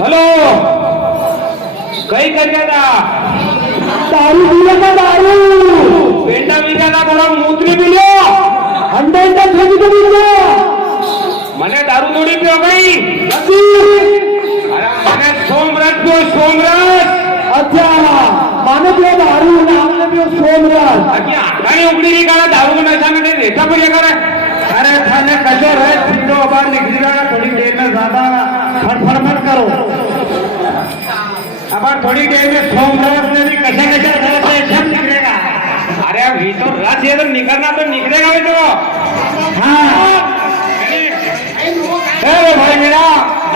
Hello कहीं कर था दारू पीने का दारू पेंटा पीने का थोड़ा मूत्री पी लो अंडे थोड़ी तो पी लो मैंने दारू थोड़ी पियो गई अरे मैंने सोमरस पियो सोमरस अच्छा माने पियो दारू नाम पियो सोमरस अभी आखानी उगड़ी नहीं करा दारू को नशा में देखा पड़े करे अरे थाने कशो है तीनों बार निकली रहा थोड़ी देर में ज्यादा फटफट मत करो अब थोड़ी देर में सोमरस में भी कशा कशा सब निकलेगा अरे अभी तो रस ये तो निकलना तो निकलेगा भी तो हाँ अरे भाई मेरा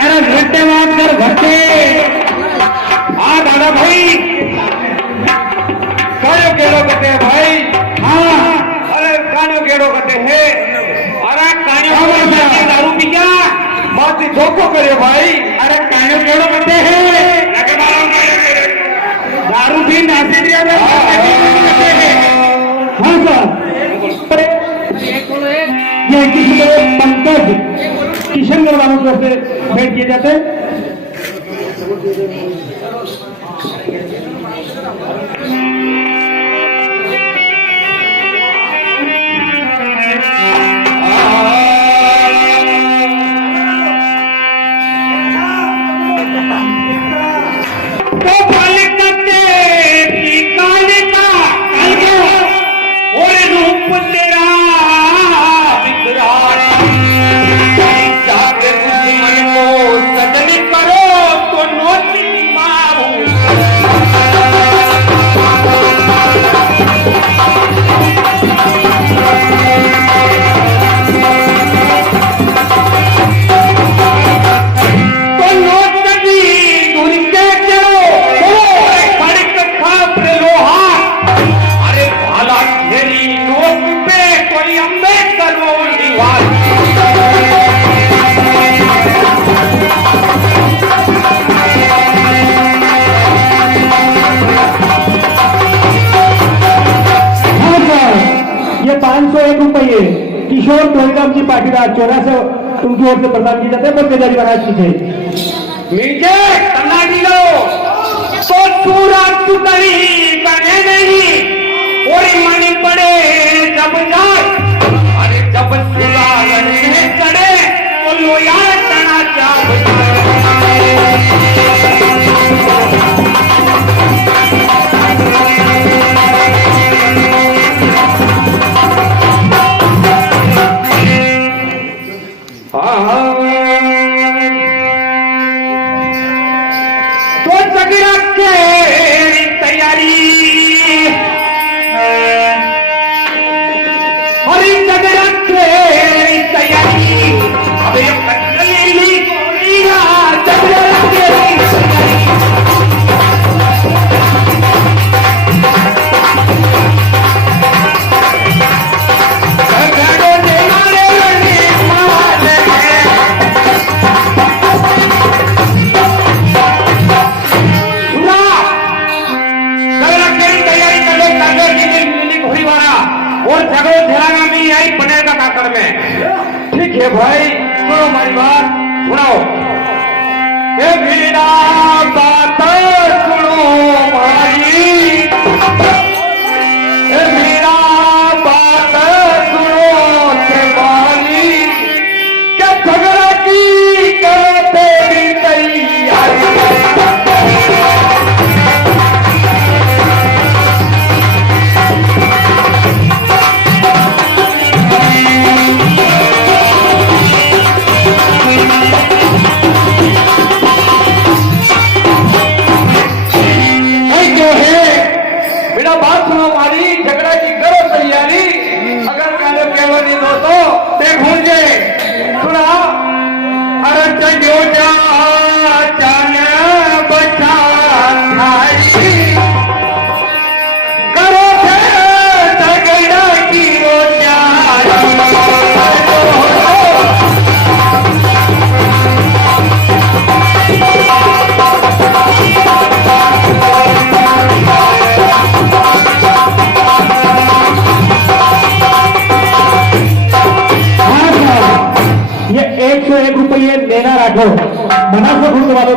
अरे घट्टे बात कर घट्टे हाँ दादा भाई कानो केड़ो कहते हैं भाई हाँ अरे कानो केड़ो कहते हैं अरे कानो दारू पी क्या बात धोखो करे भाई अरे कानो केड़ो कहते हैं दारू भी नासी दिया हाँ सर ये किसी पंकज किशनगढ़ वालों की ओर से भेंट किए जाते हैं ये 501 रुपये किशोर टोलगाम जी पाटीदार चौरा से उनकी ओर से प्रदान की जाते हैं बंदेदारी महाराज की थे नीचे करना दी लो तो सूरज सुतरी बने नहीं और मणि पड़े जब जाए अरे जब सूरज चढ़े तो लोया चढ़ा तो जगीरा के तैयारी हरी जगीरा के तैयारी अब ये कटली गोलियां जगीरा के और जगह धराना में आई बनेगा काकड़ में ठीक है भाई सुनो हमारी बात सुनाओ ए भीड़ा बात सुनो भाई ए भीड़ा बात सुनो भाई क्या झगड़ा की करते भी तैयारी बात सुनो हमारी झगड़ा की करो तैयारी अगर काले केवल नहीं दो तो देखो जे सुना अरे चलो जा जाने बचा करो झगड़ा की वो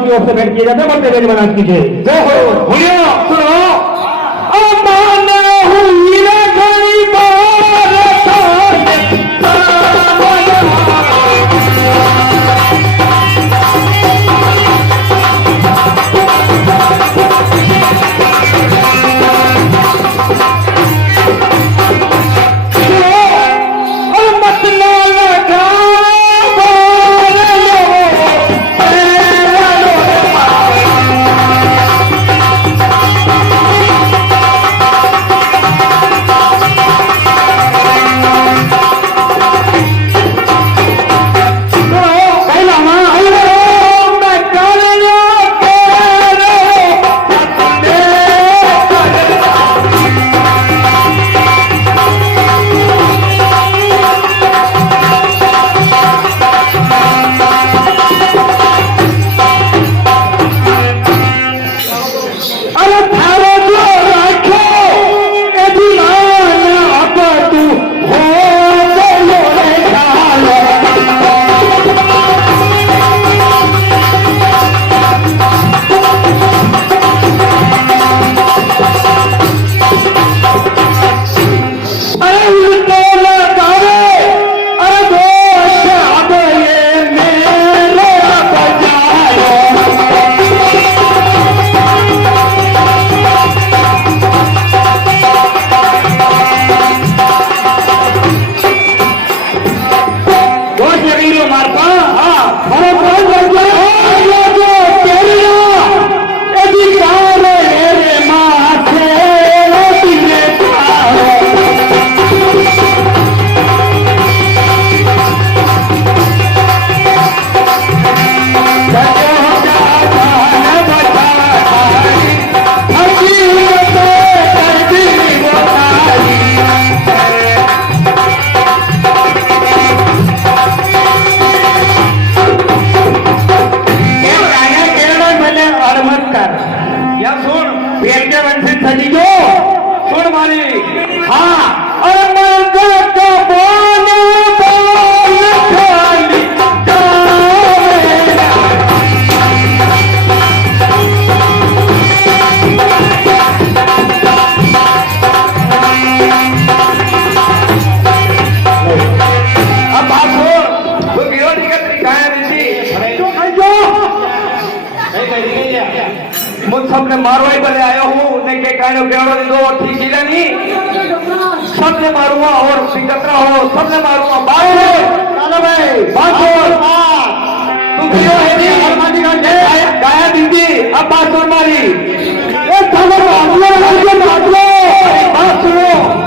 की ओर से भेंट किए जाते हैं। बड़े मेरी मनाज कीजिए। जय हो भैया सुनो अमाना हुई रे घड़ी बार सबने मारवाई भले आयो हूँ नहीं के कहने बेड़ो दो ठीक ही नहीं सबने मारूंगा और सिकतरा हो सबने मारूंगा भाई बात तुम गाया दीदी अब बात सुन मारी बात सुनो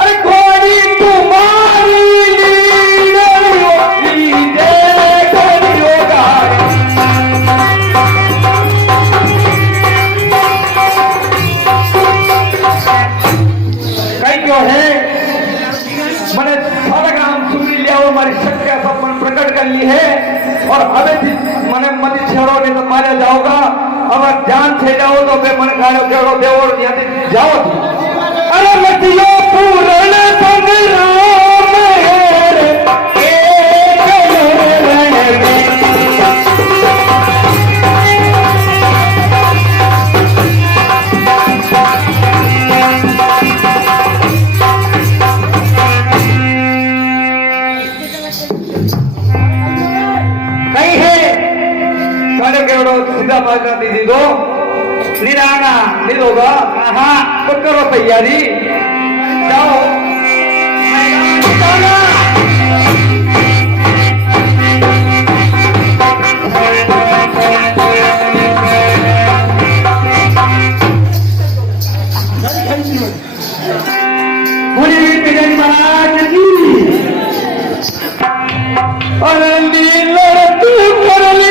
अरे घोड़ी तुम्हारी लीड होती जय घोड़ियों गाय। कई क्यों है मैंने सारा काम सुन लिया और हमारी शक्ति सब मन प्रकट कर ली है और अबे भी मैंने मत छेड़ो नहीं तो मारे जाओगा। अगर जान थे जाओ तो बे मन खाओ केड़ो देवो यहाँ जाओ। अरे मतियो पूर्ण संग्राम है एक रण में। कहीं है काले केवड़ो सीधा बाजना दीदी दो निराना निरोगा। हाँ तो करो तैयारी जाओ। बोलिए पिताजी महाराज की। अरे लीला तू कर ली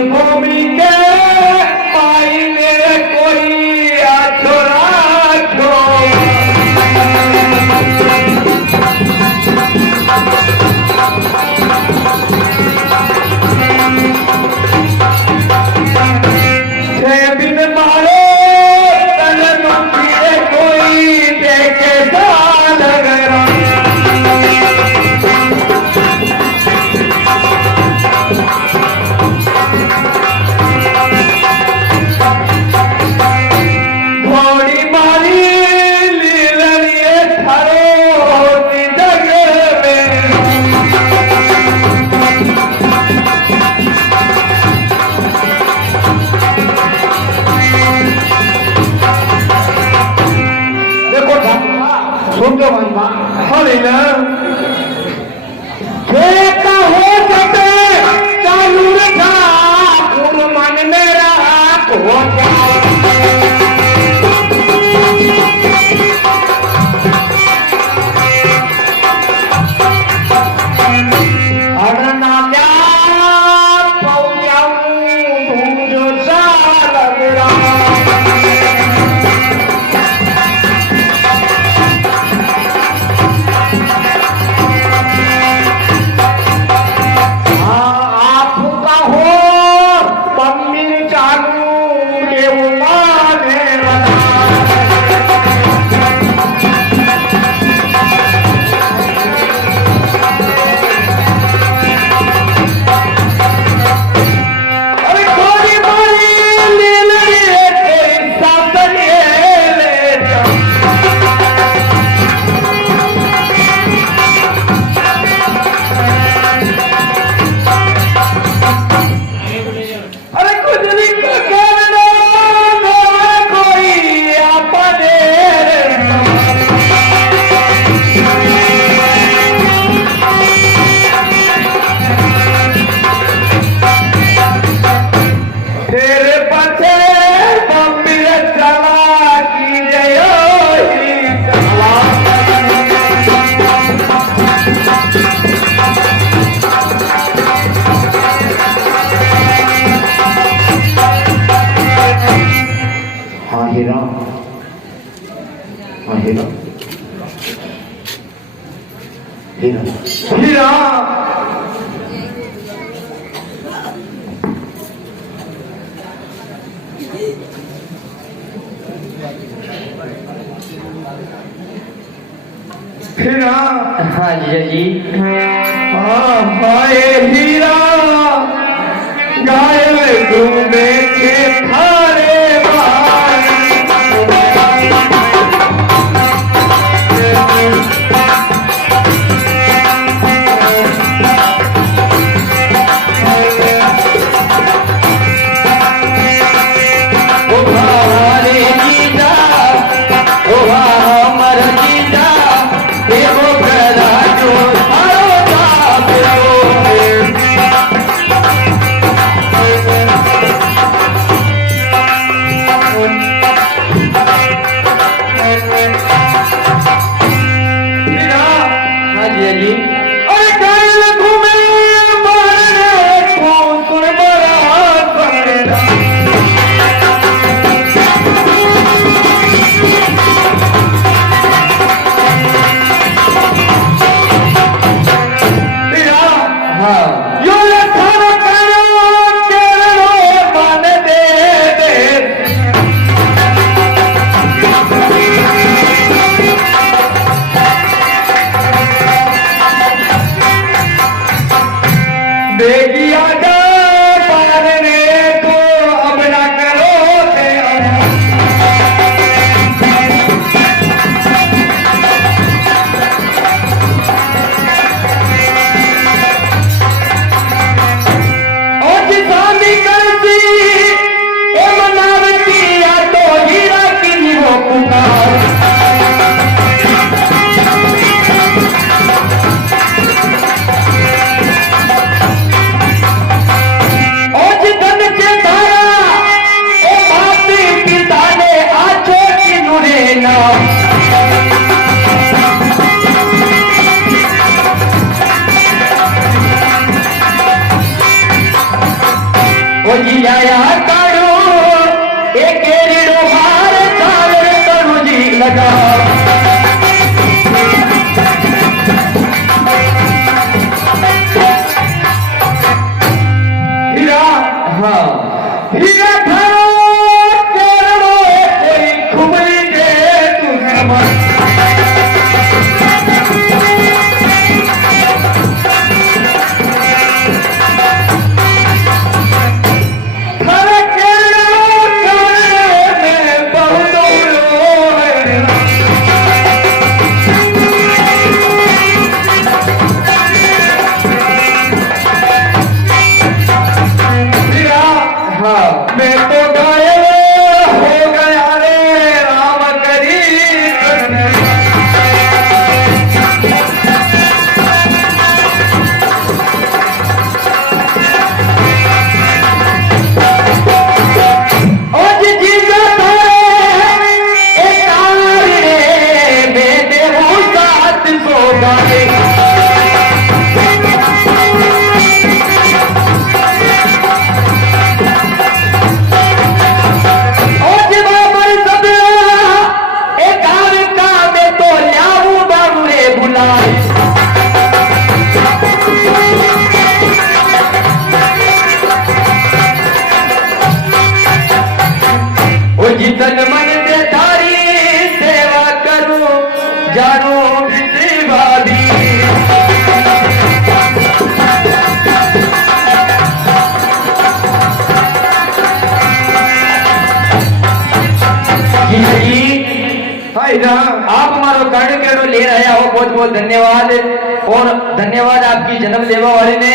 भूमि के पाइने कोई छोरा छो पथे बम्बिर चला की जयो हाँ हीरा, हाँ हीरा, हीरा, हीरा हीरा हाँ जीजा जी। हाँ हाय हीरा गाय डूबे के थारे आप हमारा कर्ण केड़ो ले रहे हो, बहुत बहुत धन्यवाद। और धन्यवाद आपकी जन्म देवा वाले ने।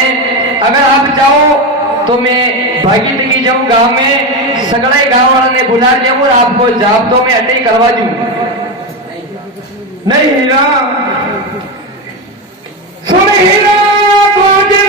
अगर आप चाहो तो मैं भागी तकी जाऊं गांव में, सगड़े गांव वालों ने बुला लिया और आपको जाब्तों में अटैक करवा दूं। नहीं हीरा, सुन हीरा तुझे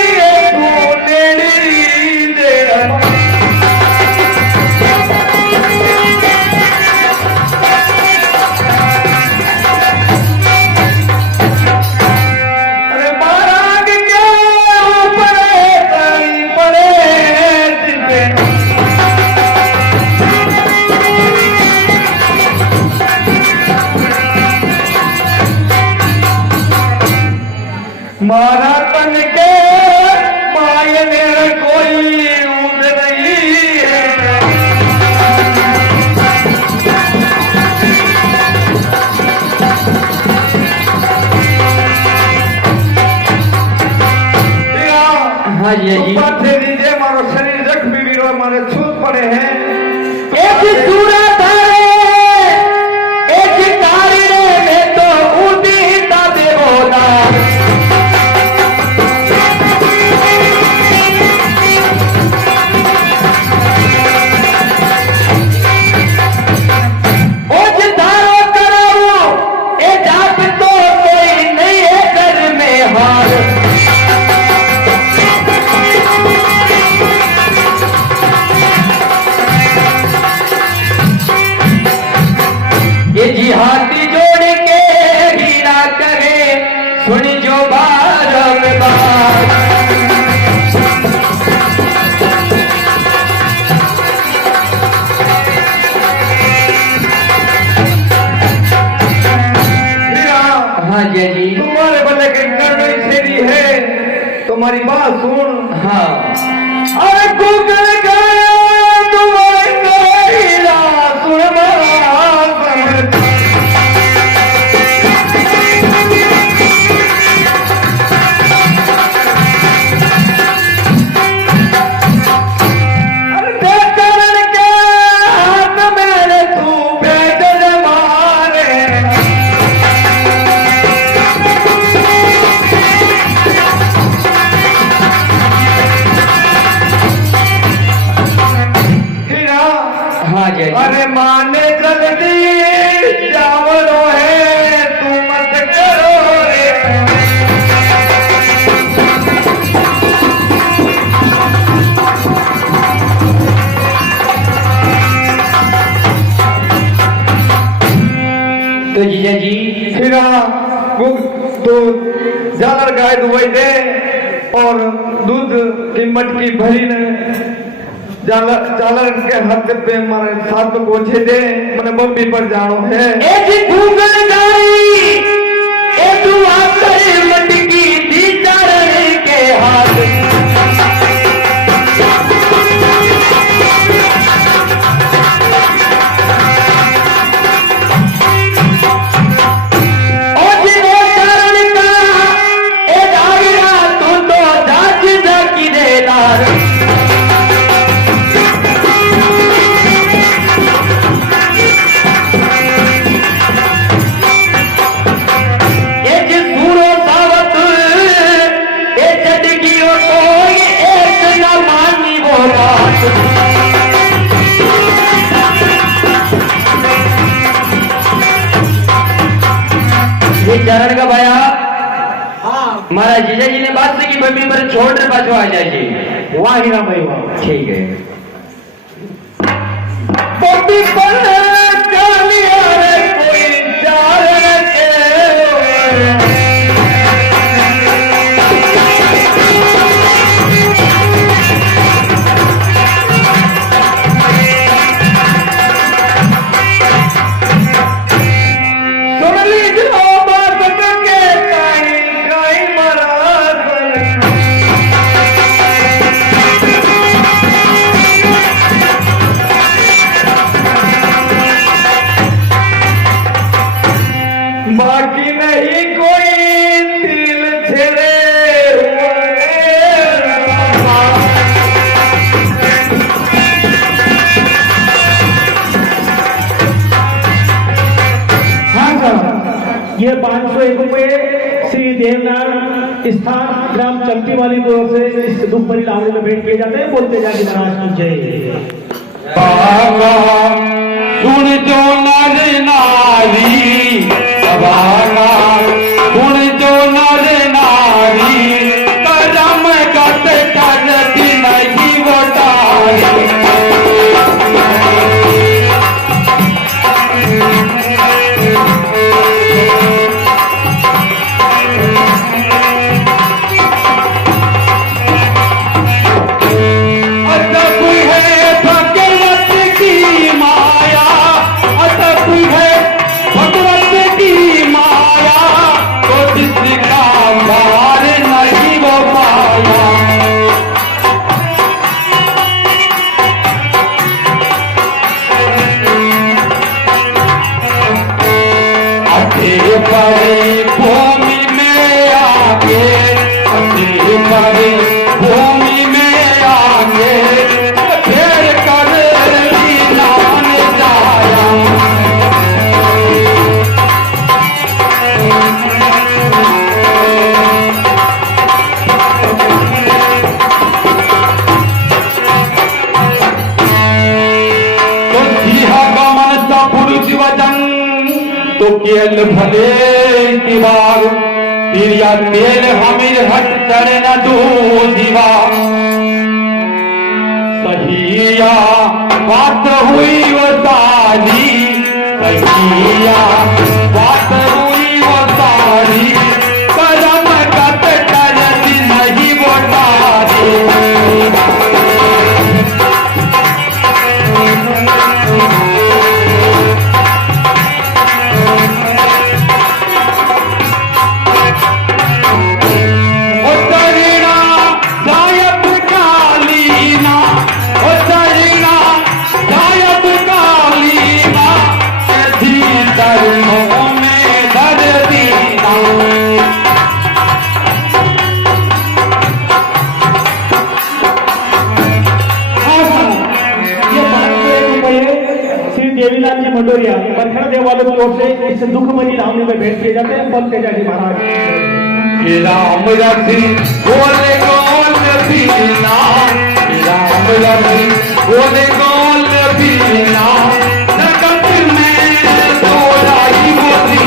हमारी बात सुन। हाँ अरे गूगल गया तुम्हारी सुन बात। हाँ जय जी। अरे माने जल्दी जावरो है तू मत करो रे। तो जीजा जी फिर तो जालर गाय दुबई दे और दूध की मटकी भरी ने जालर के हाथ पे मारे साथ में पहुंचे दे मैंने बम्बी पर जानो है। एक गूगल गाई एक आकर मटकी दी चारण के हाथ। और जिनो चारण का एक आगरा तू तो जाच जाकी देदार। ये चरण का भाया हमारा जीजा जी ने बात से की बम्बी पर छोड़ कर पाछो आ जाइए। वाह हीरा भाई वाह। ठीक है। बम्बी पर चालिया रे कोई चार के। बाकी नहीं कोई तिल छेड़े हाँ सर, ये 501 रुपये श्री देवनाथ स्थान ग्राम चलती वाली की ओर से इस दुख भरी लावणी में भेंट किए जाते हैं। बोलते जाके महाराज की जय। सुन जो नर नारी सबाना सुन जो नर नारी करम गत करती नहीं वो तारी। भूमि में आके भूमि में आके फिर कर नाम जाया। तो जिहा गमन सा पुरुष वचन तो केल भले दीवार तिरिया तेल हमीर हट चढ़े न दो दीवार। सहिया बात हुई वो सारी सहिया बात हुई वो सारी करम गत करती नहीं वो तारी। देवीलाल जी मंडोरिया बरखड़ देव वालों की ओर से इस दुख भरी लावणी में भेंट किए जाते हैं। बोल तेजा जी महाराज कि राम रति बोले गोल बीना, राम रति बोले गोल बीना, जगत में तोरा ही मोती।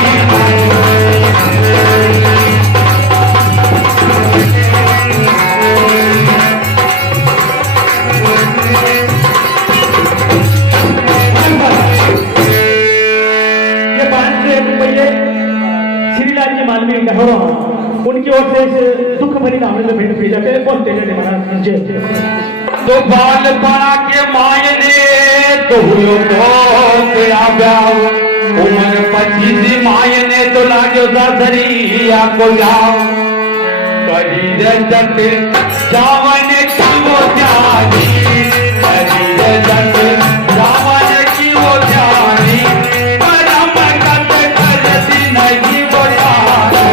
ये 501 रुपये श्रीलाल जी मालवीय गहवा उनकी ओर से इस दुख भरी लावणी में भेंट किए जाते हैं। बोल तेजा जी महाराज जय। तो बाल बड़ा के मायने तो तेरा ब्याह, उम्र 25 मायने तो लागो दरिया को जाओ, शरीर जट जावन की वो जानी, शरीर जट जावन की वो जानी, परम गत करती नहीं वो जानी।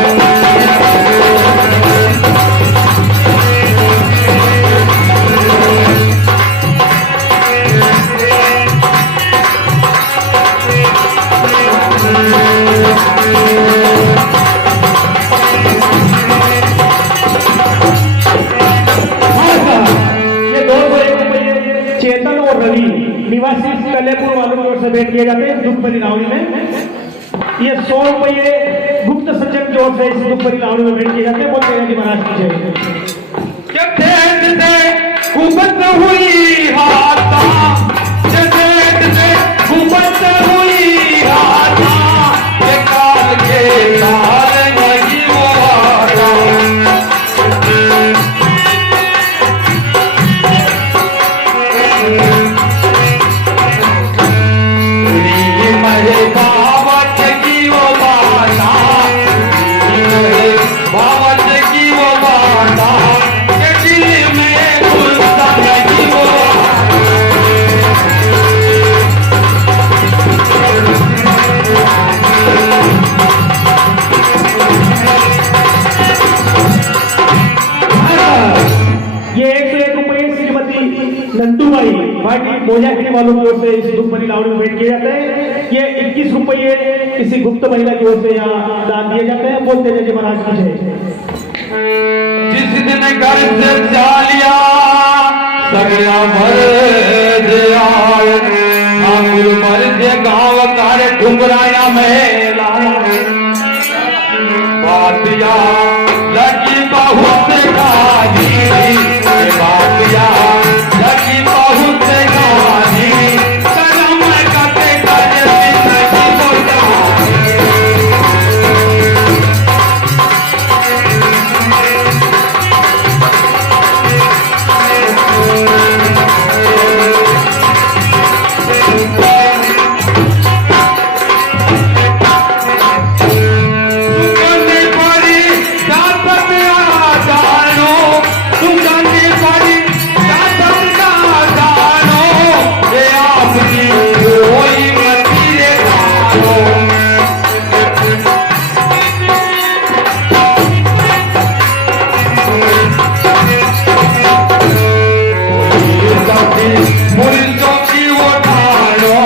ये 201 रुपये चेतन और रवि निवासी कलेपुर वालों की ओर से भेंट किए जाते हैं दुख भरी लावणी में। ये 100 रुपये गुप्त सज्जन की ओर से इस दुख भरी लावणी में भेंट किए जाते हैं। बोल तेजा जी महाराज की जय। भेंट से कुबत हुई हाथा, भेंट से कुबत हुई हाथा, ये काल के तार नहीं वो आता। मरे बाबत की वो बाता, मरे बाबत की वो बाता, के दिल में घुसता नहीं वो ये 101 रुपये श्रीमती नंदूबाई भाटी मोजागिरी वालों की ओर से इस दुख भरी लावणी में भेंट किए जाते हैं। ये 21 रुपये किसी गुप्त महिला की ओर से यहाँ दान दिए जाते हैं। बोल तेजा जी महाराज की जय। जिस दिन घर से चालिया सगला भर आए, ठाकुर मर जे गाँव कार ठुमराया मेला, बातिया लगी बहुत गानी, बातिया लगी बहुत गानी, करम कते करती नहीं बोलानी। सुगंधी परी जात में आ जानो, सुगंधी परी जात में आ जानो, ये आपकी कोई मती रे जानो। पुलिसों की वो ठानो,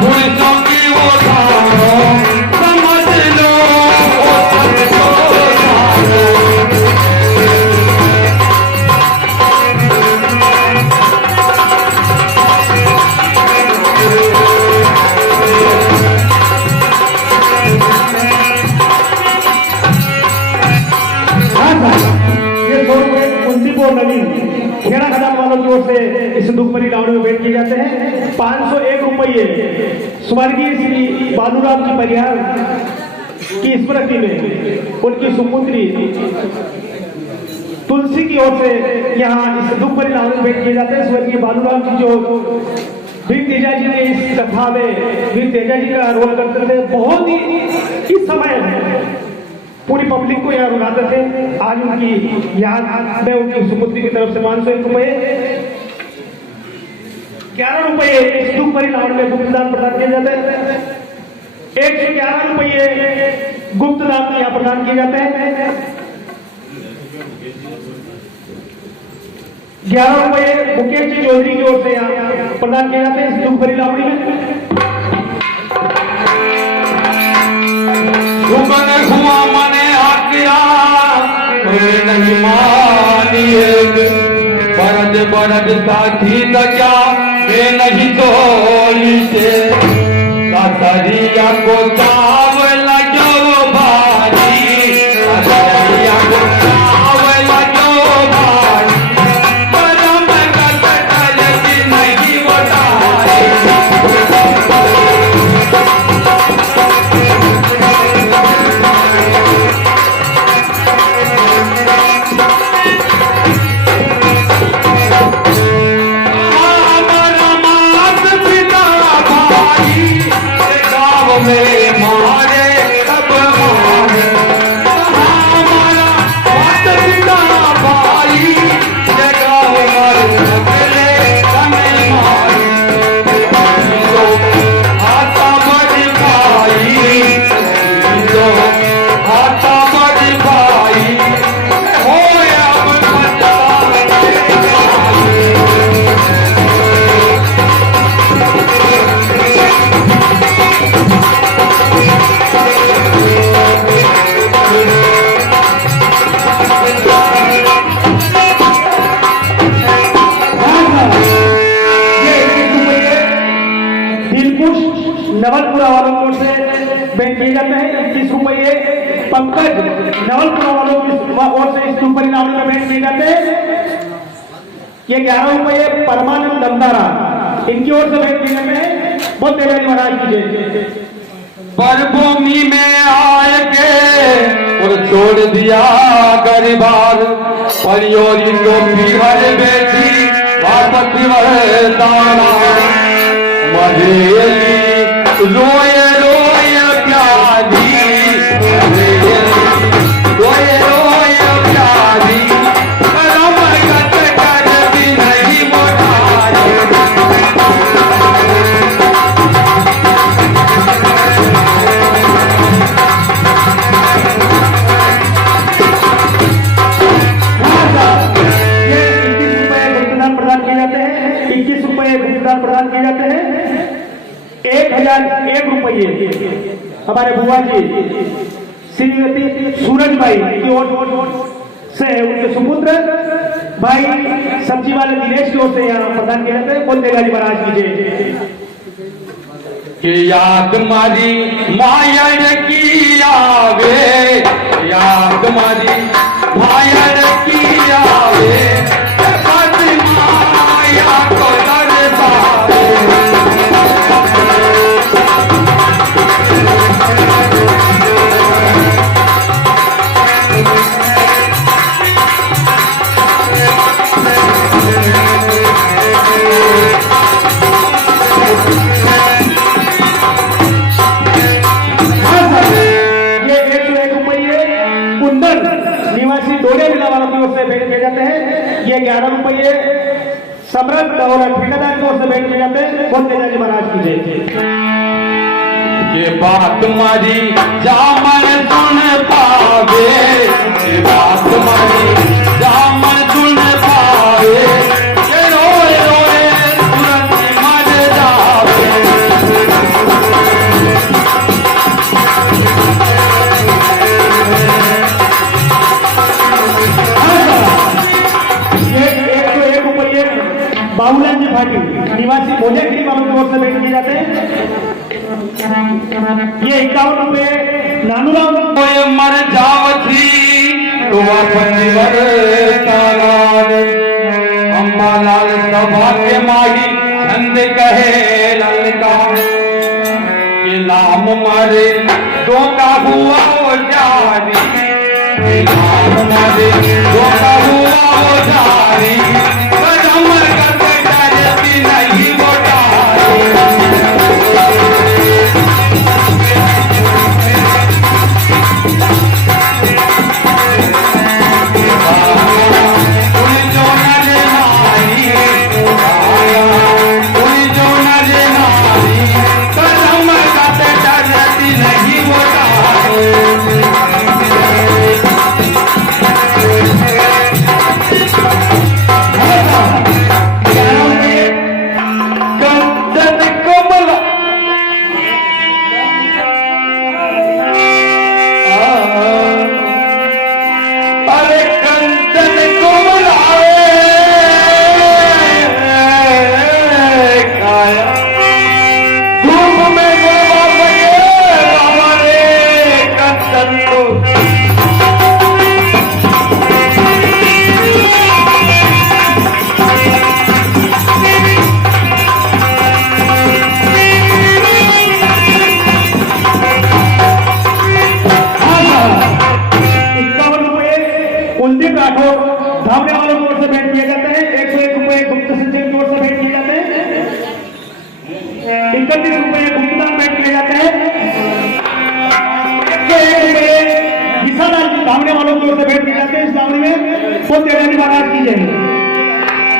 पुलिसों की वो ठानो, समझ लो वो सबको ठानो। ये 100 रुपये कुंती और नवीन खेड़ा खदान वालों की ओर से इस दुख भरी लावणी में भेंट किए जाते हैं। 501 रुपये स्वर्गीय श्री बालूराम जी परिहार की स्मृति में उनकी सुपुत्री तुलसी की ओर से यहाँ इस दुख भरी लावणी में भेंट किए जाते हैं। स्वर्गीय बालूराम जी जो वीर तेजा जी ने इस कथा में वीर तेजा जी का रोल करते थे, बहुत ही इस समय पूरी पब्लिक को यहाँ रुलाते थे। आज उनकी याद में उनकी सुपुत्री की तरफ से 501 रुपये 11 रुपये इस दुख भरी लावणी में गुप्त दान प्रदान किए जाते हैं। 111 रुपये गुप्त दान यहाँ प्रदान किए जाते हैं। 11 रुपये मुकेश जी चौधरी की ओर से यहाँ प्रदान किए जाते हैं इस दुख भरी लावणी में। सुमन हुआ मने आकिया नहीं मानिए बरद बरद साथी दया मैं नहीं तोली से सरिया को चाव लगो भारी सरिया को चाव लगो भारी परम गत करती नहीं बताए नवलपुरा वालों की ओर से भेंट किए जाते हैं 21 रुपये। पंकज नवलपुरा वालों की ओर से इस ऊपरी नाम में भेंट किए जाते हैं। ये 11 रुपये परमानंद दमदारा इनकी ओर से भेंट किए जाते हैं। बहुत तेजी महाराज की जय। पर भूमि में आए के और छोड़ दिया गरीबार परियोरी तो पीहर बेटी वापस वरदाना मरेली रोए रोए प्यारी रोए रोए प्यारी करम गत करती नहीं मोटारी प्रदान किए जाते हैं 1001 रुपये। हमारे बुआ जी श्रीमती सूरज भाई की ओर से उनके सुपुत्र भाई सब्जी वाले दिनेश की ओर से यहाँ प्रदान किए जाते हैं। बोलते गाली महाराज की जय। कि याद मारी मायर की आवे याद मारी मायर की आवे माया को दरबारे निवासी डोले जिला वालों की ओर से भेंट किए जाते हैं। ये 11 रुपये समृद्ध और ठेकेदार की ओर से भेंट किए जाते हैं। बोलते जाइए महाराज की जय। ये बात मारी जामन सुन पावे ये बात मारी जामन सुन पावे ये रोए रोए तुरंत मर जावे बाबूलाल जी भाटी निवासी भोजगिरी वालों की ओर से भेंट किए जाते हैं। ये 51 रुपये नानूराम कोई मर जावती तो पंजीवर तालाल अम्बालाल सभा के माही छंद कहे ललका ये नाम मारे दो का हुआ वो जारी ये नाम मारे दो का हुआ वो जारी नहीं ₹31 गुप्तदान भेंट किए जाते हैं। 101 रुपये विशालाल जी दामने वालों की ओर से भेंट किए जाते हैं। इस दामने में वो तेजाजी महाराज की जय।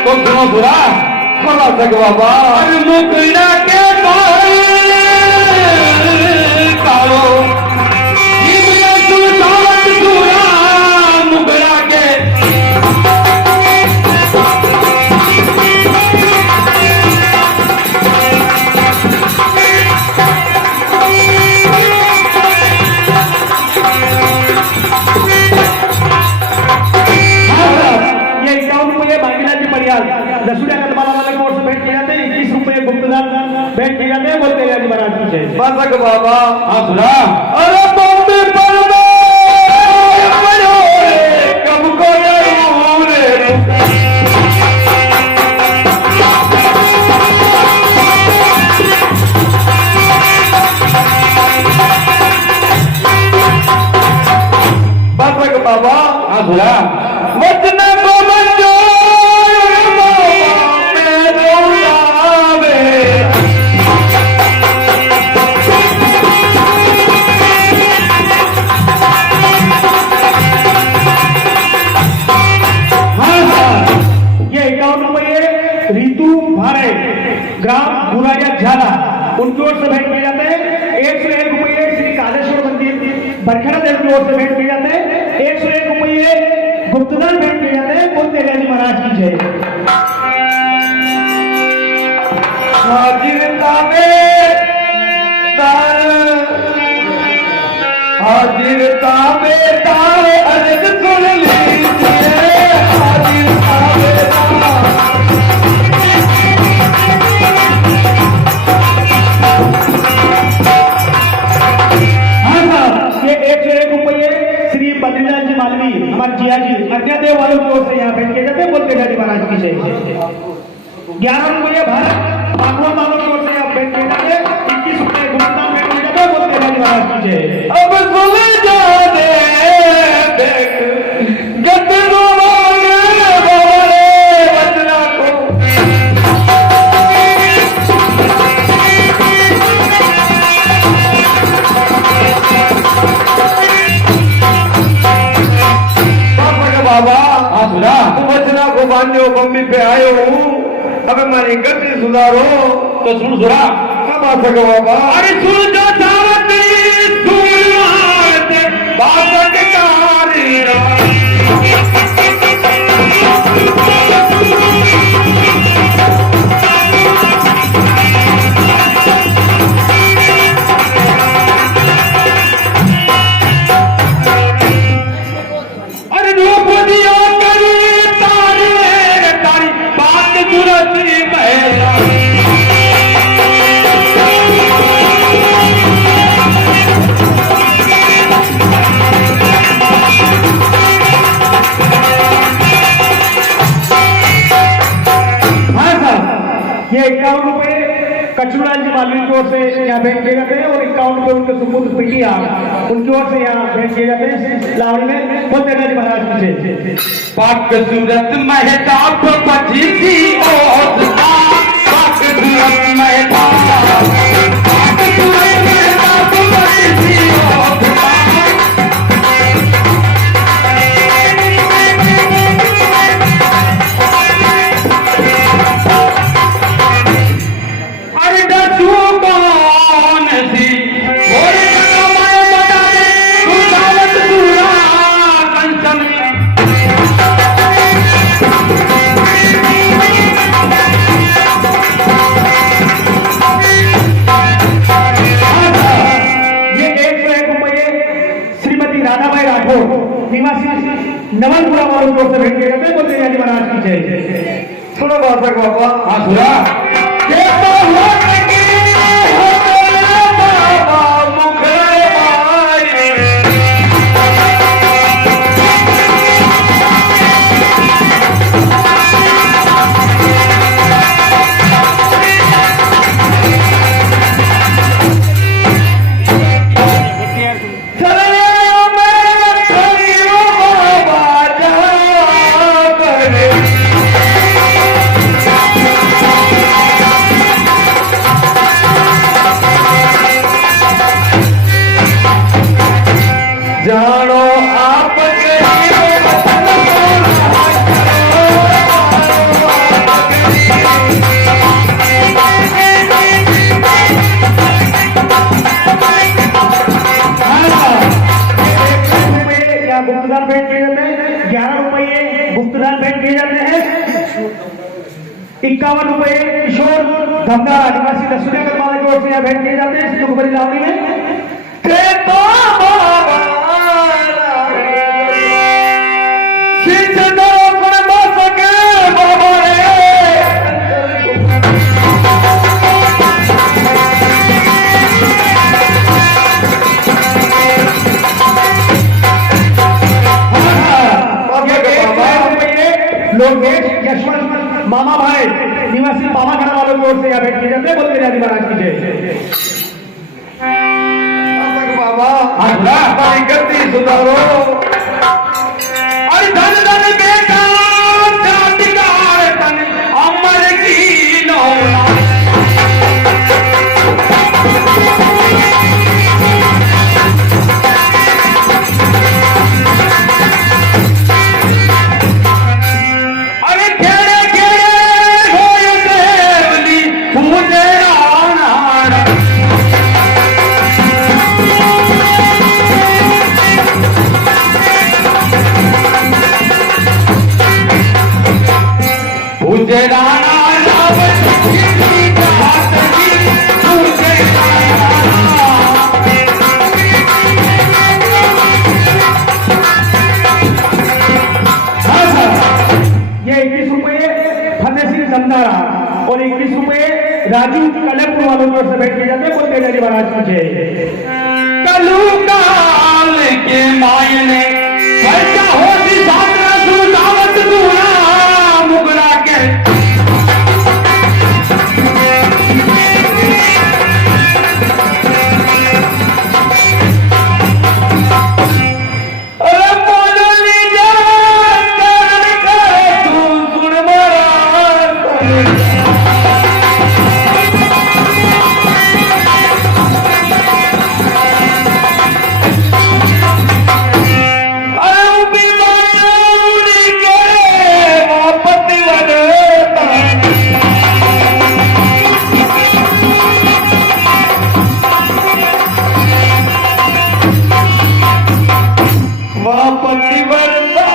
तो सुनो बुरा बड़ा सक बाबा और मुकड़ा के बाल कालो जीवन सुसावत सुरा मुकड़ा के ये 51 रुपये बागीलाल जी परियाल रसूलिया कदमाला वाले की ओर से भेंट किए जाते हैं। 21 रुपये गुप्तदान भेंट किए जाते हैं। वो तेजाजी महाराज की जय। बसक बाबा हाँ सुना अरे बम्बे पर कब को बसक बाबा हाँ सुना वचन को मंजूर ये 51 रुपये रीतू भारे ग्राम बुराया झाला उनकी ओर से भेंट किए जाते हैं। 101 रुपये श्री कालेश्वर मंदिर बरखड़ा देव की ओर से भेंट किए जाते हैं। 101 रुपये गुप्तदान भेंट किए जाते हैं। वो तेजाजी महाराज की जय। हाजिरता में हाजिरता में तारे अर्ज सुन लीजिए हाजिरता में हाँ साहब ये 101 रुपये श्री बद्रीनाथ जी मालवी हमारे जिया जी अज्ञादेव वालों की ओर से यहाँ भेंट किए जाते हैं। वो तेजाजी महाराज की जय। 11 रुपये भारत बागवान वालों की ओर से यहाँ भेंट किए जाते हैं। 21 रुपये गुप्तदान भेंट किए जाते हैं। वो तेजाजी महाराज की जय। अब सुन जाने देख गद्दो बोले वचना को बाबा हाँ सुना वचना को बांधो बम्बी पे आयो हूँ अब हमारी गति सुधारो तो सुन सुना कब आ सको बाबा अरे सुन जो सावत्री सुनवात बापट कारी अरे रूप दिया करी तारी तारी बात सुरती महिला हाँ साहब ये 51 रुपये कचूराल जी मालवी की ओर से यहाँ भेंट किए जाते हैं। और 51 रुपये उनके सुपुत्र पीटिया उनकी ओर से यहाँ भेंट किए जाते हैं। लावड़ी में वो तेजाजी महाराज की जय। पाक सूरत महताब पची सी ओस पाक सूरत महताब पाक सूरत महताब पची सी ओस अरे डसू कौन सी ओरे मैं बता दे सुजावत पूरा कंचन ये 101 रुपये श्रीमती राधाबाई राठौर निवासी नवलपुरा वालों की ओर से भेंट किए जाते हैं। वो तेजाजी महाराज की जय। सुनो बासक बाबा हाँ सुना बाबा 51 रुपए किशोर धमदार आदिवासी दसुरिया करवाने की ओर से यहाँ भेंट किए जाते हैं इस दुख भरी लावणी में। लोकेश यशवंत मामा भाई निवासी पामा खाना वालों की ओर से यहाँ भेंट किए जाते हैं। बोल के महाराज की जय। बाबा हमारी गति सुधारो। और धन धन बेटा जातिकार तन अमर की लौला। अरे खेड़े खेड़े होए देवली फूले रानाड़ा। पूजे राणा रावण कितनी चाहत थी पूजे ये 21 रुपए फतेह सिंह जमदारा और 21 रुपए राजू कलेक्टर वालों की ओर से भेंट किए जाते हैं। बोल के महाराज की जय। कलू काल के मायने ऐसा होती साधना सुनावत दूरा मुगरा के। अरे बोलनी जा कर करे तू सुन मरा। अरे उबी मायूनी के वापति वरता। वापति वरता।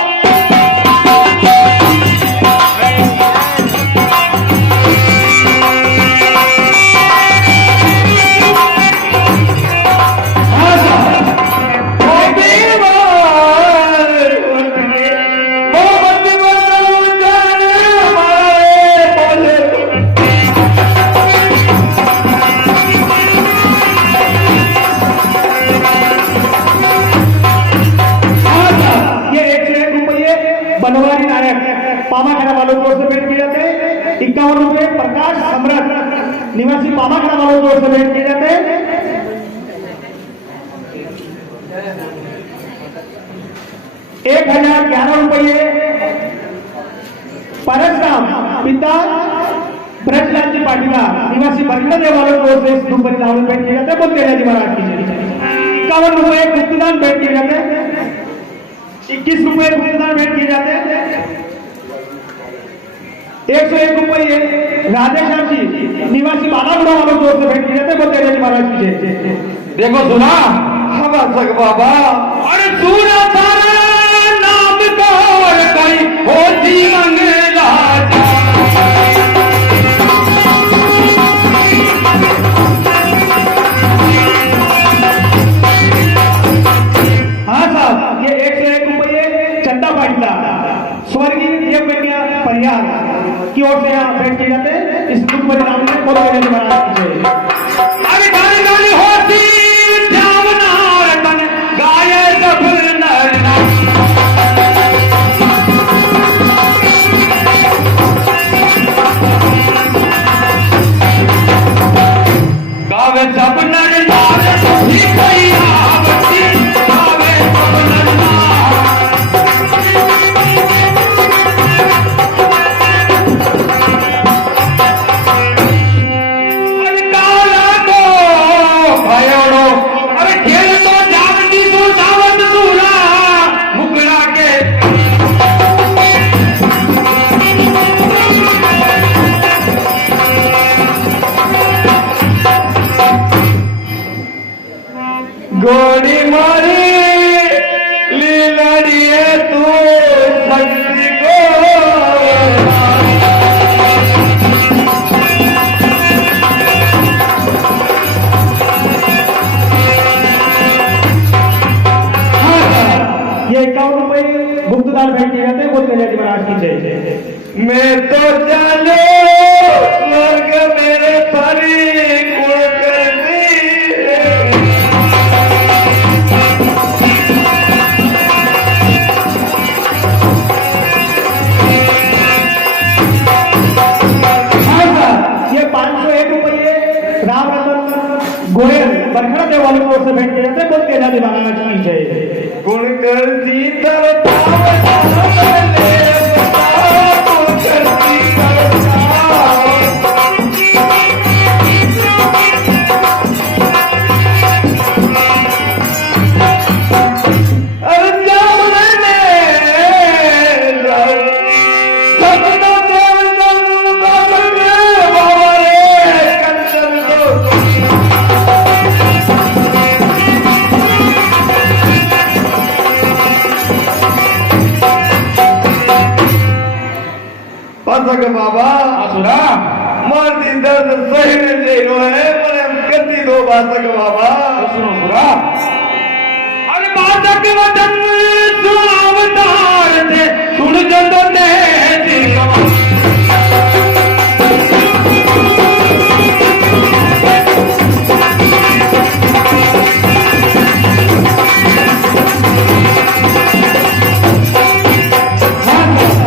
ये 101 रुपये बनवारी नायक पामा खाना वालों की ओर से भेंट किए जाते हैं। 51 रुपये प्रकाश सम्राट निवासी पामा खाना वालों की ओर से भेंट किए जाते हैं। 1011 रुपये परशुराम पिता ब्रजलाल जी पाटीदार निवासी बरगड़ा देव वालों की ओर से इस दुख भरी लावणी भेंट किए जाते हैं। बोलते जी महाराज की जय। 51 रुपये गुप्तदान भेंट किए जाते हैं। 21 रुपये गुप्तदान भेंट किए जाते हैं। 101 रुपये राधेश्याम जी निवासी बालागुड़ा वालों की ओर से भेंट किए जाते हैं। बोलते जी महाराज की जय। देखो सुना हवा सक बाबा। अरे सुना तारा नाम तोर कोई हो जीवन लाजा। हाँ साहब ये 101 रुपये चंदा पाटीदार स्वर्गीय देवकन्या परिहार की ओर से यहाँ भेंट किए जाते हैं। इस दुख भरी लावणी में बोलते जी महाराज की जय। अरे गाली गाली होती जावनार तन गाये सब मैं तो चलो स्वर्ग मेरे परी कुल कर दी। ये 501 रुपये राम रतन गोयल बरखड़ा देवाली की ओर से भेंट किए जाते हैं। बोल तेजा दीवाना की जय। कुल कर दी तर पाव ले कुल कर दी तर पाव। अरे जामने सपना देव जन्म बाबा रे कंचन दो। पासक बाबा आसुरा मारती दर्द सही में जेलो है मने कति दो पासक बाबा। सुनो सुरा अरे बातक वचन सुनावतार थे सुन जद ने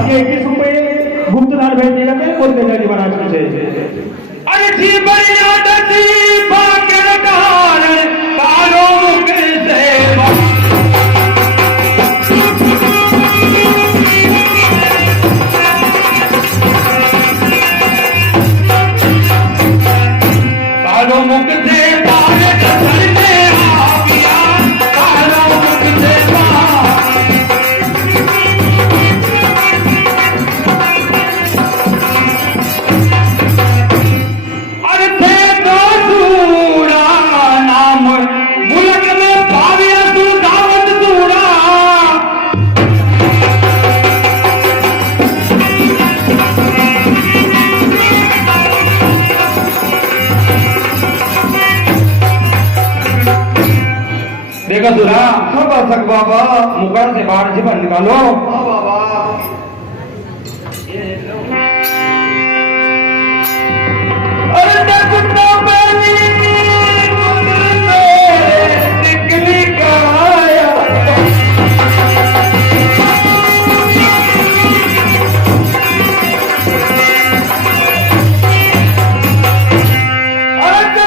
ये 21 रुपये गुप्तदान भेंट किए जाते हैं। बोल तेजा दीवाना की जय। अरे जी बनिया दसी भाग्य कारण कालो मुख सेवा। कालो मुख से बाहर कसर से आविया कालो मुख से अरे थे तो सूरा नाम मुल्क में पाविया तू दावत सूरा। देखा सूरा हाँ पासक बाबा। मुकड़ से बाहर जीवन निकालो। हाँ बाबा। अरे देखो बनी निकली काया। अरे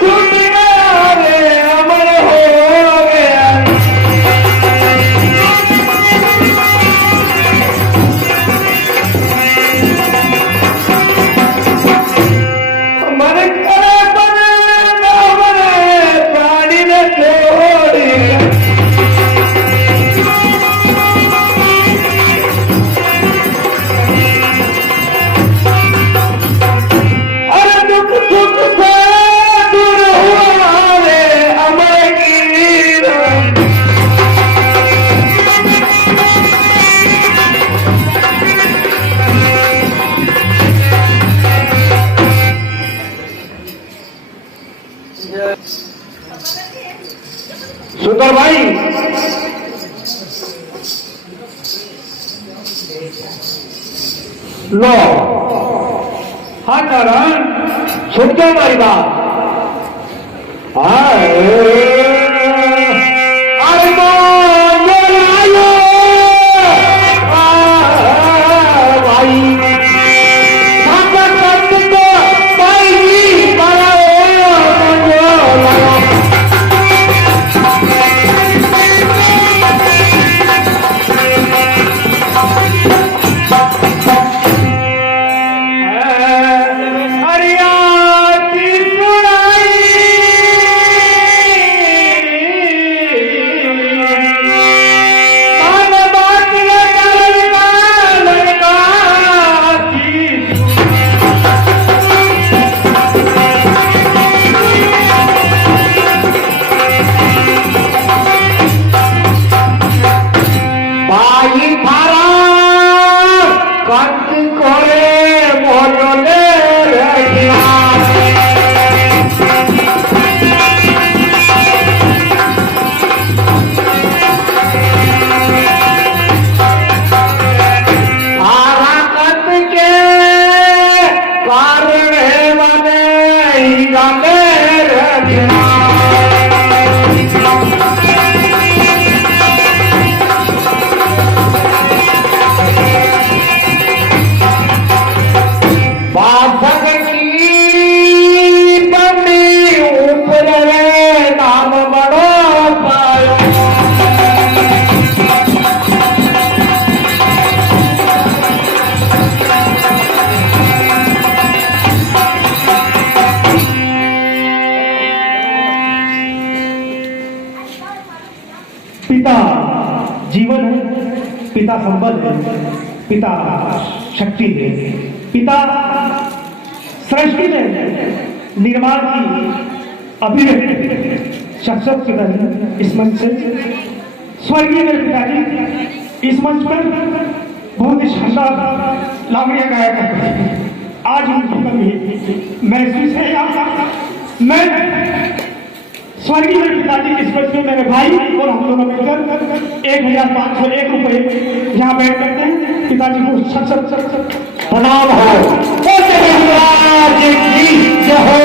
छूट गया रे अमर हो गया। मन करे बने ना बने प्राणी ने छोड़ी। अरे दुख सुख से दूर हुआ रे अमर गिर। सुंदर भाई लो हाँ कारण सुन क्या हमारी बात। अरे भाई हरिया की सुनाई बासक की बनी ऊपर नाम बड़ो पायो पिता जीवन है, पिता संबल है, पिता शक्ति है, पिता सृष्टि में निर्माण की अभिव्यक्ति शख्सियत पिताजी इस मंच से स्वर्गीय मेरे पिताजी इस मंच पर बहुत ही शानदार लावड़ियां गाया करते थे। आज उनकी कमी महसूस है मैं स्वर्गीय मेरे पिताजी इस वर्ष में मेरे भाई और हम दोनों मिलकर 1501 रुपए यहाँ बैठ करते हैं। पिताजी को सत प्रणाम हो। महाराज की जय हो।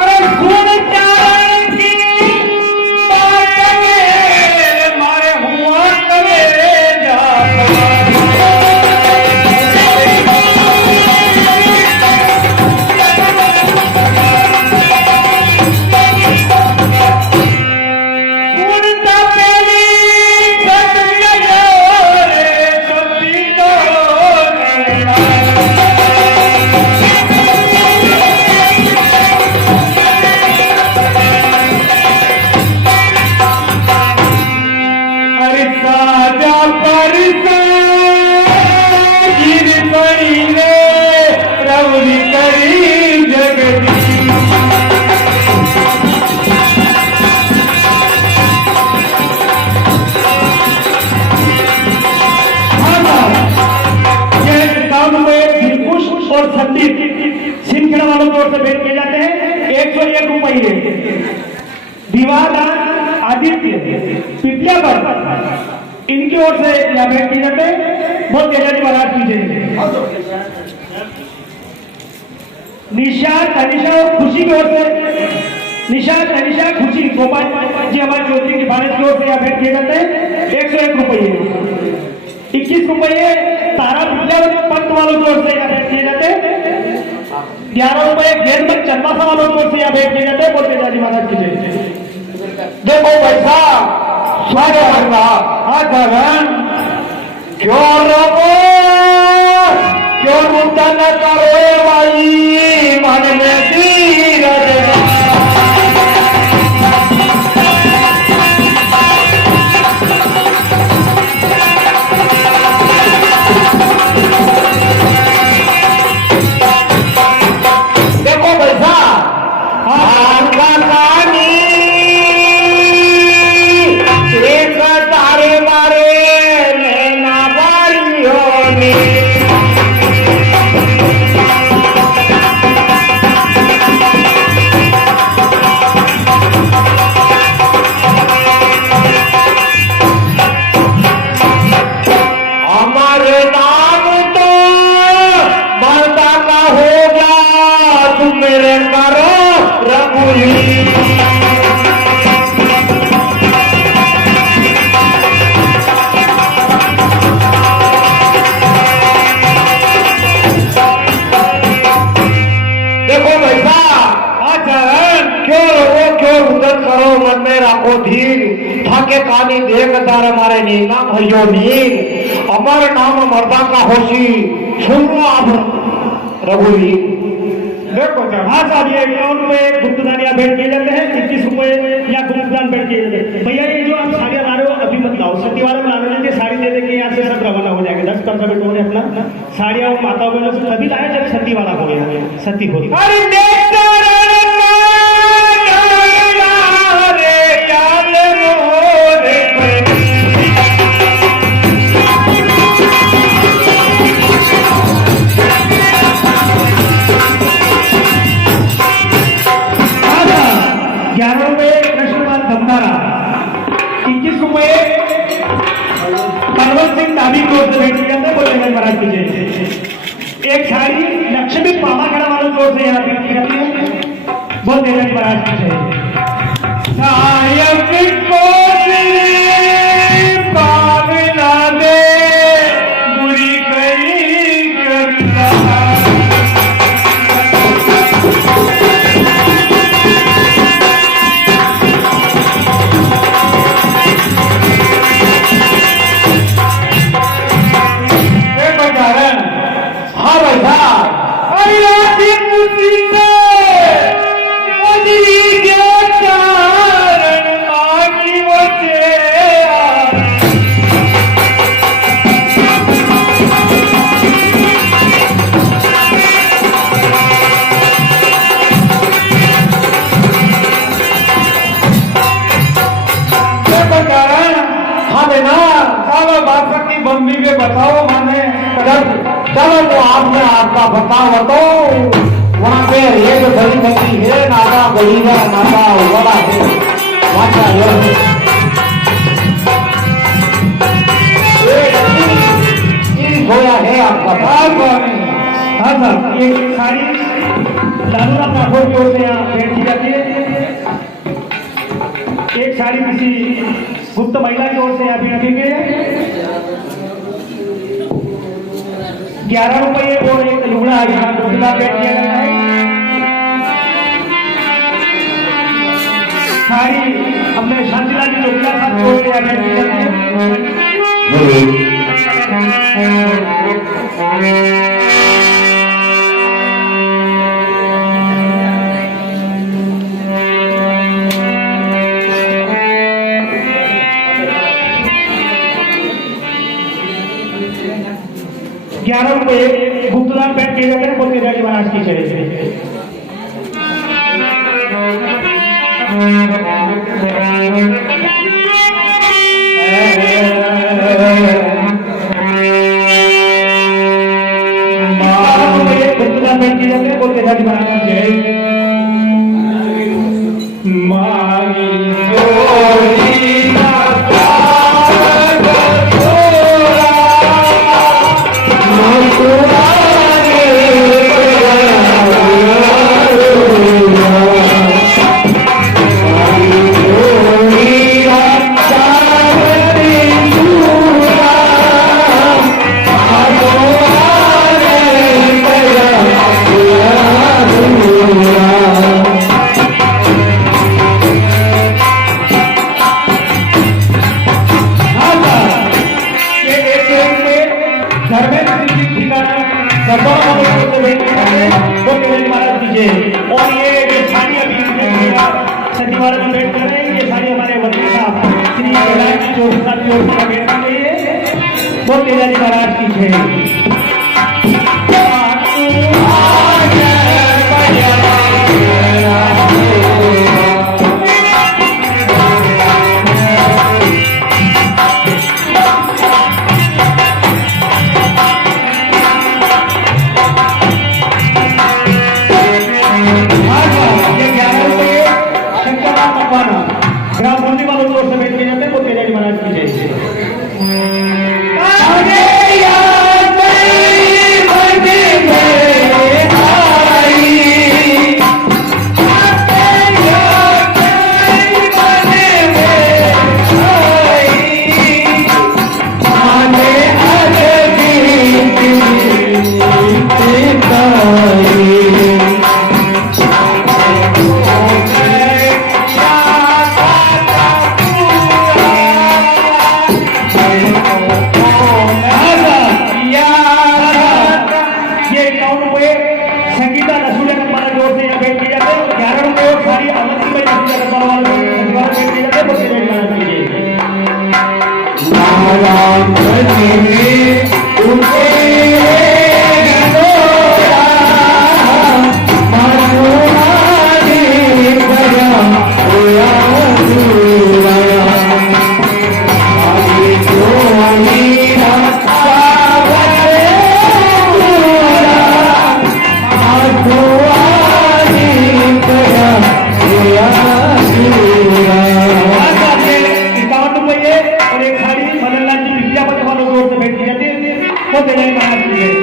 अरे सुन चारण की बात में मारे हुआ करे सुनता पहली अरे साजा पर गिर पड़ी रे रवि करी जगती और संदीप सिंखेड़ा वालों की ओर से भेंट किए जाते हैं 101 रुपये। दीवारदार आदित्य पिपलिया पर इनकी ओर से यहाँ भेंट किए जाते हैं। बहुत तेजाजी बारात कीजिए। निशा तनिषा और खुशी की ओर से निशा तनिषा खुशी गोपाल जी हमारे ज्योति की भारत की ओर से यहाँ भेंट किए जाते हैं 101 रुपये। 21 रुपये तारा पिपलिया पंत वालों की ओर से यहाँ भेंट किए जाते हैं। 11 रुपये गेंदमत चंदासा वालों की ओर से यहाँ भेंट किए जाते हैं। बहुत तेजाजी महाराज की जय। देखो पैसा स्वागत करवा हाँ करण क्यों रोको क्यों मुद्दा न करो भाई मन में तीर देखो पैसा आपका कहानी एक तारे मारे लेना बारियों ने हमारे नाम तो मर्दा का हो गया तुम मेरे करो रघुली देखो भैया क्यों रहो क्यों उधर करो मन में रखो धीर थाके कहानी देख तार हमारे नीना भैयो नीर अमर नाम मर्दा का होशी सुनो आप रघुवीर। देखो हाँ साहब ये अकाउंट में गुप्तदान या भेंट किए जाते हैं 21 रुपए या गुप्तदान भेंट किए जाते हैं। भैया ये जो आप साड़ियाँ ला रहे हो अभी मत लाओ सती वाले में लाने लेंगे साड़ी दे देंगे यहाँ से सब रवाना हो जाएगा 10-15 मिनट होने अपना साड़ियाँ और माता बहनों से तभी लाए जब सती वाला हो गया सती हो गई। जोर से भेंट की जाते हैं, बोले हैं महाराज की जय। एक साड़ी लक्ष्मी पामागढ़ वालों जोर से यहाँ भेंट की जाती है, बोलते हैं महाराज की जय। नायक को पावना दे बुरी कई करता बंदी के बताओ माने चलो तो आपने आपका बताओ तो वहाँ पे एक बड़ी बंदी है, नागा गरीबा नागा बड़ा है, वाचा होया है आपका बात। हाँ सर, ये साड़ी लालूराम राठौर की ओर से यहाँ भेंट की जाती है। एक साड़ी किसी गुप्त महिला की ओर से यहाँ भी रखी गई है। 11 रुपये और एक लुगड़ा यहाँ लुगड़ा भेंट किया जाता है। साड़ी अपने शांतिलाल जी चौकीदार साहब की ओर से यहाँ भेंट की जाती है। ₹11 गुप्तदान भेंट किए जाते हैं, बोलते जाके महाराज की जय। गुप्तदान भेंट किए जाते हैं, बोलते जाके महाराज की जय। और ये जो साड़ी अभी सचिवालय में भेंट कर रहे हैं, ये साड़ी हमारे वकील साहब श्री विनायक चौधरी की ओर से भेंट कर रही है। बहुत तेजाजी महाराज की जय। ग्राम मंडी वालों की ओर से भेंट किए जाते हैं, वो तेजाजी महाराज की जय। और एक साड़ी मदनलाल जी विद्यापति वालों की ओर से भेंट तेजाजी महाराज की जय।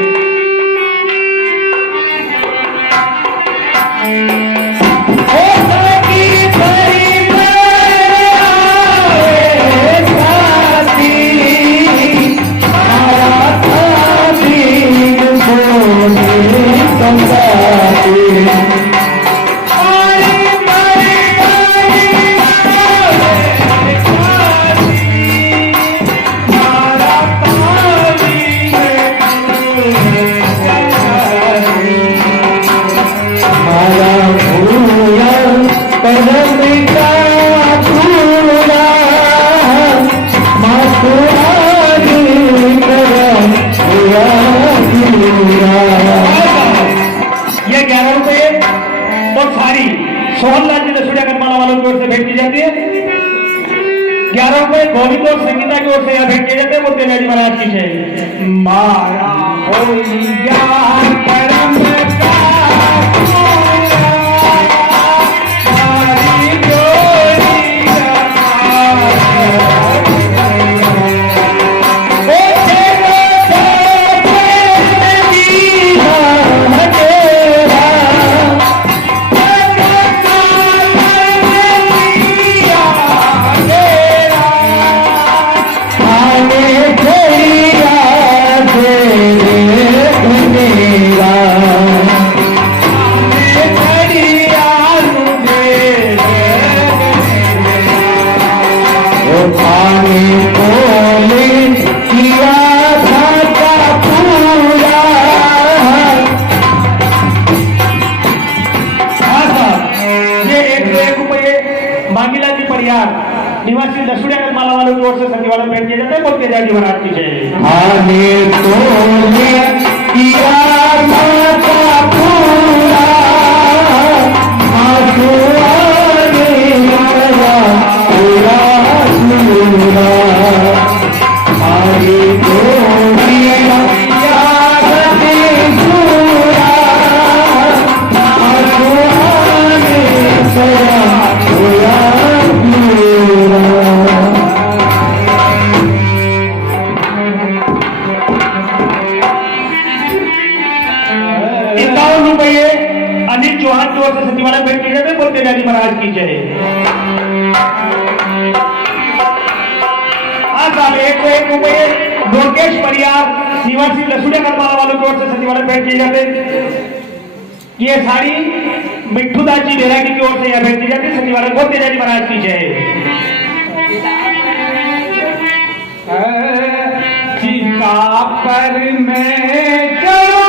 ये 11 रुपए और साड़ी सोहनलाल जी लसुड़िया करमाला वालों की ओर से भेंट की जाती है। 11 रुपए गोविंद और संगीता की ओर से यहाँ भेंट किए जाते हैं। वो तेजाजी महाराज की जय। मारा होलिया करम का हमारी जोड़िया। निवासी लसुड़िया करमाला वालों की ओर से संगी वाला भेंट किया जाता है। बोल तेजाजी महाराज की जय। अनिल चौहान की ओर से सचिवालय भेंट किए जाते हैं। बोल तेजाजी महाराज की जय। आज 101 रुपए लोकेश परियार निवासी लसुड़िया करमाला वालों की ओर से सचिवालय भेंट किए जाते हैं। ये साड़ी मिट्ठूदास जी बेरागी की ओर से यह भेंट की जाती है सचिवालय। बोल तेजाजी महाराज की जय। चिता पर में चलो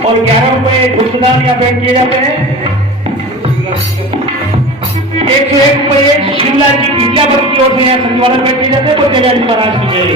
और 11 रुपए गुप्तदान यहाँ पेंट किए जाते हैं। 101 रुपए शिवलाल जी विद्यापति की ओर से यहाँ सचिवालय पेंट किए जाते हैं। तो तेजाजी महाराज की जय।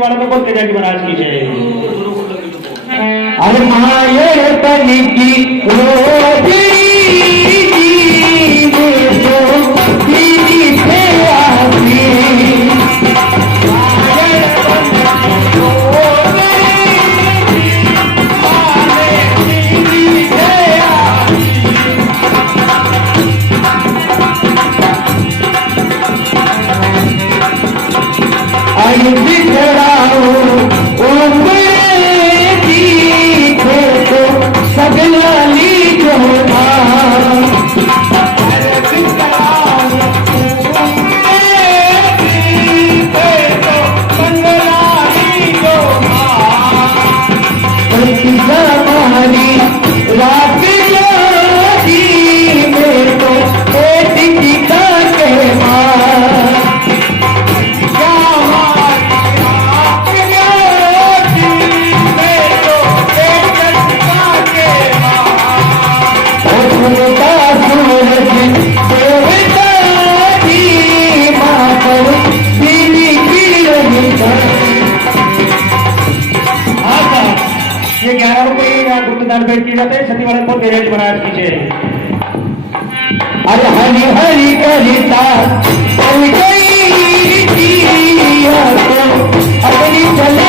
वाले में बोल तेजा जी महाराज की जय। अरे माये तनी की रोजी ये 11 रुपए गुप्तदान भेंट की जाते हैं सती वाले को तेजा जी महाराज की जय। अरे हरि हरि करिता अपनी चले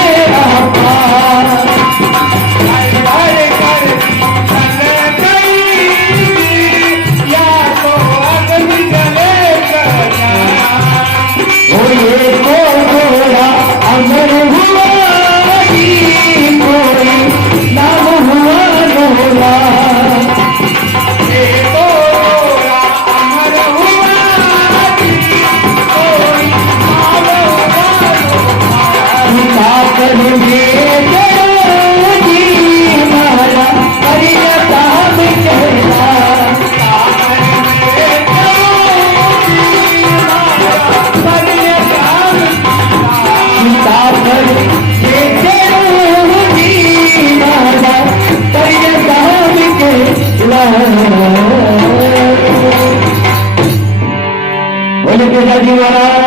अमर हुआ कोई नाम हुआ नोरा बोले तेजा जी महाराज